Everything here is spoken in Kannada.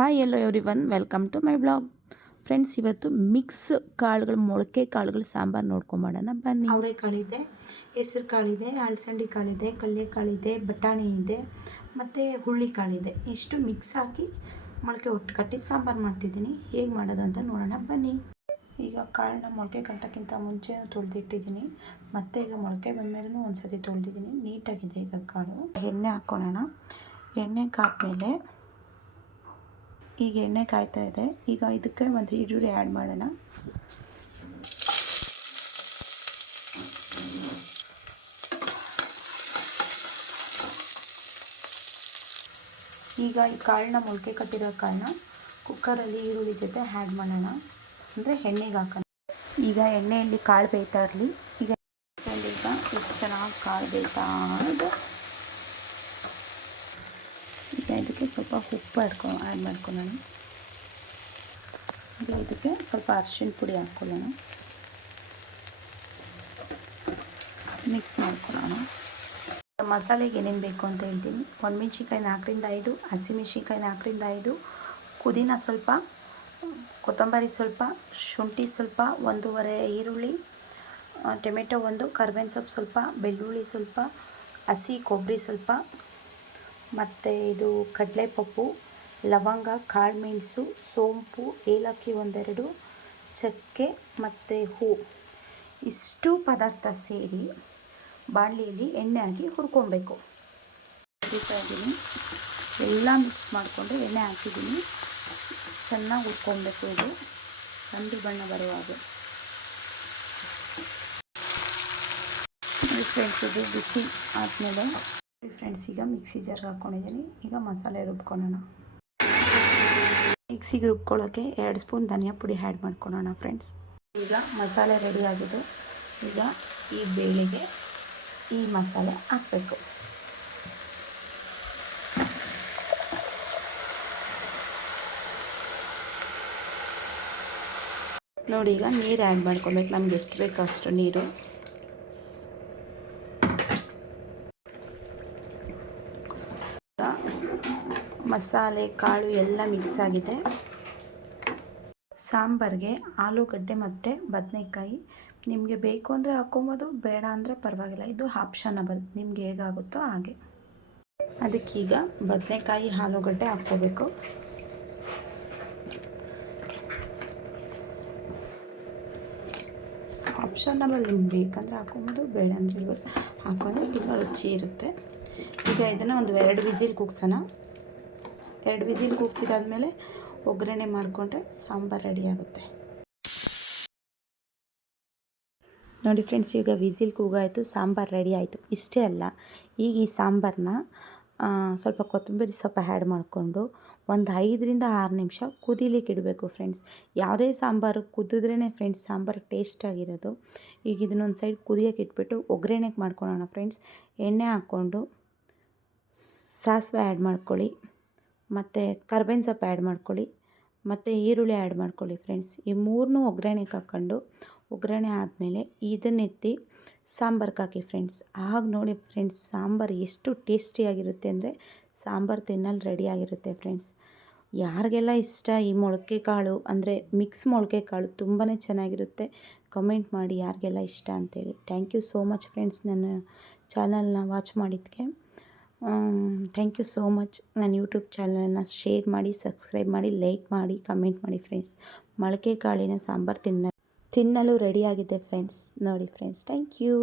Hi hello everyone, welcome to my blog. Friends, ಇವತ್ತು ಮಿಕ್ಸ್ ಕಾಳುಗಳು, ಮೊಳಕೆ ಕಾಳುಗಳು ಸಾಂಬಾರು ನೋಡ್ಕೊಂಬೋಣ ಬನ್ನಿ. ಅವರೆಕಾಳಿದೆ, ಹೆಸರು ಕಾಳಿದೆ, ಅಲಸಂದಿ ಕಾಳಿದೆ, ಕಡಲೆಕಾಳಿದೆ, ಬಟಾಣಿ ಇದೆ ಮತ್ತು ಹುಳ್ಳಿಕಾಳಿದೆ. ಇಷ್ಟು ಮಿಕ್ಸ್ ಹಾಕಿ ಮೊಳಕೆ ಒಟ್ಟು ಕಟ್ಟಿ ಸಾಂಬಾರು ಮಾಡ್ತಿದ್ದೀನಿ. ಹೇಗೆ ಮಾಡೋದು ಅಂತ ನೋಡೋಣ ಬನ್ನಿ. ಈಗ ಕಾಳನ್ನ ಮೊಳಕೆ ಕಟ್ಟೋಕ್ಕಿಂತ ಮುಂಚೆ ತೊಳೆದಿಟ್ಟಿದ್ದೀನಿ. ಮತ್ತು ಈಗ ಮೊಳಕೆ ಬಂದಮೇಲೂ ಒಂದು ಸತಿ ತೊಳೆದಿದ್ದೀನಿ. ನೀಟಾಗಿದೆ ಈಗ ಕಾಳು. ಎಣ್ಣೆ ಹಾಕ್ಕೊಳ್ಳೋಣ. ಎಣ್ಣೆಗೆ ಹಾಕ್ಮೇಲೆ ಈಗ ಎಣ್ಣೆ ಕಾಯ್ತಾ ಇದೆ. ಈಗ ಇದಕ್ಕೆ ಒಂದು ಈರುಳ್ಳಿ ಆ್ಯಡ್ ಮಾಡೋಣ. ಈಗ ಈ ಕಾಳನ್ನ ಮೊಳಕೆ ಕಟ್ಟಿರೋ ಕಾಳನ್ನ ಕುಕ್ಕರಲ್ಲಿ ಈರುಳ್ಳಿ ಜೊತೆ ಆ್ಯಡ್ ಮಾಡೋಣ, ಅಂದರೆ ಎಣ್ಣೆಗೆ ಹಾಕೋಣ. ಈಗ ಎಣ್ಣೆಯಲ್ಲಿ ಕಾಳು ಬೇಯ್ತಾ ಇರಲಿ. ಈಗ ಎಷ್ಟು ಚೆನ್ನಾಗಿ ಕಾಳು ಬೇಯ್ತಾ ಇದೆ. ಈಗ ಇದಕ್ಕೆ ಸ್ವಲ್ಪ ಉಪ್ಪು ಆ್ಯಡ್ ಮಾಡ್ಕೊಳ್ಳೋಣ. ಈಗ ಇದಕ್ಕೆ ಸ್ವಲ್ಪ ಅರಿಶಿಣ ಪುಡಿ ಹಾಕ್ಕೊಳ್ಳೋಣ. ಮಿಕ್ಸ್ ಮಾಡ್ಕೊಳ್ಳೋಣ. ಮಸಾಲೆಗೆ ಏನೇನು ಬೇಕು ಅಂತ ಹೇಳ್ತೀನಿ. ಒಣಮೆಣ್ಸಿನ್ಕಾಯಿ 4ರಿಂದ 5, ಹಸಿಮೆಣ್ಸಿನ್ಕಾಯಿ 4ರಿಂದ 5, ಪುದೀನ ಸ್ವಲ್ಪ, ಕೊತ್ತಂಬರಿ ಸ್ವಲ್ಪ, ಶುಂಠಿ ಸ್ವಲ್ಪ, 1.5 ಈರುಳ್ಳಿ, ಟೊಮೆಟೊ 1, ಕರ್ಬೇವಿನ ಸೊಪ್ಪು ಸ್ವಲ್ಪ, ಬೆಳ್ಳುಳ್ಳಿ ಸ್ವಲ್ಪ, ಹಸಿ ಕೊಬ್ಬರಿ ಸ್ವಲ್ಪ, ಮತ್ತು ಇದು ಕಡಲೆಪಪ್ಪು, ಲವಂಗ, ಕಾಳುಮೆಣಸು, ಸೋಂಪು, ಏಲಕ್ಕಿ 1-2, ಚಕ್ಕೆ ಮತ್ತು ಹೂವು. ಇಷ್ಟು ಪದಾರ್ಥ ಸೇರಿ ಬಾಣಲಿಯಲ್ಲಿ ಎಣ್ಣೆ ಹಾಕಿ ಹುರ್ಕೊಬೇಕು. ಇದ್ದೀನಿ ಎಲ್ಲ ಮಿಕ್ಸ್ ಮಾಡಿಕೊಂಡು ಎಣ್ಣೆ ಹಾಕಿದ್ದೀನಿ. ಚೆನ್ನಾಗಿ ಹುರ್ಕೊಬೇಕು. ಇದು ಕಂದು ಬಣ್ಣ ಬರುವಾಗ ಫ್ರೆಂಡ್ಸ್, ಇದು ಬಿಸಿ ಆದಮೇಲೆ ಫ್ರೆಂಡ್ಸ್ ಈಗ ಮಿಕ್ಸಿ ಜಾರ್ಗೆ ಹಾಕ್ಕೊಂಡಿದ್ದೀನಿ. ಈಗ ಮಸಾಲೆ ರುಬ್ಕೊಳ್ಳೋಣ. ಮಿಕ್ಸಿಗೆ ರುಬ್ಕೊಳ್ಳೋಕ್ಕೆ 2 ಸ್ಪೂನ್ ಧನಿಯಾ ಪುಡಿ ಆ್ಯಡ್ ಮಾಡ್ಕೊಳ್ಳೋಣ ಫ್ರೆಂಡ್ಸ್. ಈಗ ಮಸಾಲೆ ರೆಡಿ ಆಗಿದೆ. ಈಗ ಈ ಬೇಳೆಗೆ ಈ ಮಸಾಲೆ ಹಾಕಬೇಕು. ನೋಡಿ, ಈಗ ನೀರು ಆ್ಯಡ್ ಮಾಡ್ಕೊಬೇಕು. ನಮ್ಗೆ ಎಷ್ಟು ಬೇಕೋ ಅಷ್ಟು ನೀರು. ಮಸಾಲೆ ಕಾಳು ಎಲ್ಲ ಮಿಕ್ಸ್ ಆಗಿದೆ. ಸಾಂಬಾರಿಗೆ ಆಲೂಗಡ್ಡೆ ಮತ್ತು ಬದನೆಕಾಯಿ ನಿಮಗೆ ಬೇಕು ಅಂದರೆ ಹಾಕ್ಕೊಬೋದು, ಬೇಡ ಅಂದರೆ ಪರವಾಗಿಲ್ಲ. ಇದು ಆಪ್ಷನಬಲ್, ನಿಮ್ಗೆ ಹೇಗಾಗುತ್ತೋ ಹಾಗೆ. ಅದಕ್ಕೀಗ ಬದನೆಕಾಯಿ ಆಲೂಗಡ್ಡೆ ಹಾಕ್ಕೋಬೇಕು. ಆಪ್ಷನಬಲ್, ನಿಮ್ಗೆ ಬೇಕಂದರೆ ಹಾಕ್ಕೊಬೋದು, ಬೇಡ ಅಂದರೆ ಹಾಕೊಂಡ್ರೆ ತುಂಬ ರುಚಿ ಇರುತ್ತೆ. ಈಗ ಇದನ್ನು ಒಂದು 2 ವಿಸಿಲ್ ಕೂಗ್ಸೋಣ. 2 ವಿಸಿಲ್ ಕೂಗಿಸಿದಾದ್ಮೇಲೆ ಒಗ್ಗರಣೆ ಮಾಡಿಕೊಂಡ್ರೆ ಸಾಂಬಾರು ರೆಡಿ ಆಗುತ್ತೆ. ನೋಡಿ ಫ್ರೆಂಡ್ಸ್, ಈಗ ವಿಸಿಲ್ ಕೂಗಾಯಿತು, ಸಾಂಬಾರು ರೆಡಿ ಆಯಿತು. ಇಷ್ಟೇ ಅಲ್ಲ, ಈಗ ಈ ಸಾಂಬಾರನ್ನ ಸ್ವಲ್ಪ ಕೊತ್ತಂಬರಿ ಸೊಪ್ಪು ಆ್ಯಡ್ ಮಾಡಿಕೊಂಡು ಒಂದು 5ರಿಂದ 6 ನಿಮಿಷ ಕುದೀಲಿಕ್ಕೆ ಇಡಬೇಕು ಫ್ರೆಂಡ್ಸ್. ಯಾವುದೇ ಸಾಂಬಾರು ಕುದಿದ್ರೇ ಫ್ರೆಂಡ್ಸ್ ಸಾಂಬಾರು ಟೇಸ್ಟಾಗಿರೋದು. ಈಗ ಇದನ್ನೊಂದು ಸೈಡ್ ಕುದಿಯೋಕೆ ಇಟ್ಬಿಟ್ಟು ಒಗ್ಗರಣೆಗೆ ಮಾಡ್ಕೊಳ್ಳೋಣ ಫ್ರೆಂಡ್ಸ್. ಎಣ್ಣೆ ಹಾಕ್ಕೊಂಡು ಸಾಸಿವೆ ಆ್ಯಡ್ ಮಾಡ್ಕೊಳ್ಳಿ, ಮತ್ತು ಕರ್ಬೇವಿನ ಸೊಪ್ಪು ಆ್ಯಡ್ ಮಾಡ್ಕೊಳ್ಳಿ, ಮತ್ತು ಈರುಳ್ಳಿ ಆ್ಯಡ್ ಮಾಡ್ಕೊಳ್ಳಿ ಫ್ರೆಂಡ್ಸ್. ಈ 3 ಒಗ್ಗರಣೆಗೆ ಹಾಕ್ಕೊಂಡು ಒಗ್ಗರಣೆ ಆದಮೇಲೆ ಇದನ್ನೆತ್ತಿ ಸಾಂಬಾರ್ಗೆ ಹಾಕಿ ಫ್ರೆಂಡ್ಸ್. ಆಗ ನೋಡಿ ಫ್ರೆಂಡ್ಸ್, ಸಾಂಬಾರು ಎಷ್ಟು ಟೇಸ್ಟಿಯಾಗಿರುತ್ತೆ ಅಂದರೆ ಸಾಂಬಾರು ತಿನ್ನಲು ರೆಡಿಯಾಗಿರುತ್ತೆ ಫ್ರೆಂಡ್ಸ್. ಯಾರಿಗೆಲ್ಲ ಇಷ್ಟ ಈ ಮೊಳಕೆ ಕಾಳು ಅಂದರೆ ಮಿಕ್ಸ್ ಮೊಳಕೆ ಕಾಳು, ತುಂಬಾ ಚೆನ್ನಾಗಿರುತ್ತೆ. ಕಮೆಂಟ್ ಮಾಡಿ ಯಾರಿಗೆಲ್ಲ ಇಷ್ಟ ಅಂತೇಳಿ. Thank you so much friends, ನನ್ನ ಚಾನಲ್ನ ವಾಚ್ ಮಾಡಿದ್ದಕ್ಕೆ. Thank you so much. ನನ್ನ ಯೂಟ್ಯೂಬ್ ಚಾನಲನ್ನು ಶೇರ್ ಮಾಡಿ, ಸಬ್ಸ್ಕ್ರೈಬ್ ಮಾಡಿ, ಲೈಕ್ ಮಾಡಿ, ಕಮೆಂಟ್ ಮಾಡಿ ಫ್ರೆಂಡ್ಸ್. ಮೊಳಕೆ ಕಾಳಿನ ಸಾಂಬಾರು ತಿನ್ನಲು ರೆಡಿಯಾಗಿದೆ ಫ್ರೆಂಡ್ಸ್. ನೋಡಿ ಫ್ರೆಂಡ್ಸ್, ಥ್ಯಾಂಕ್ ಯು.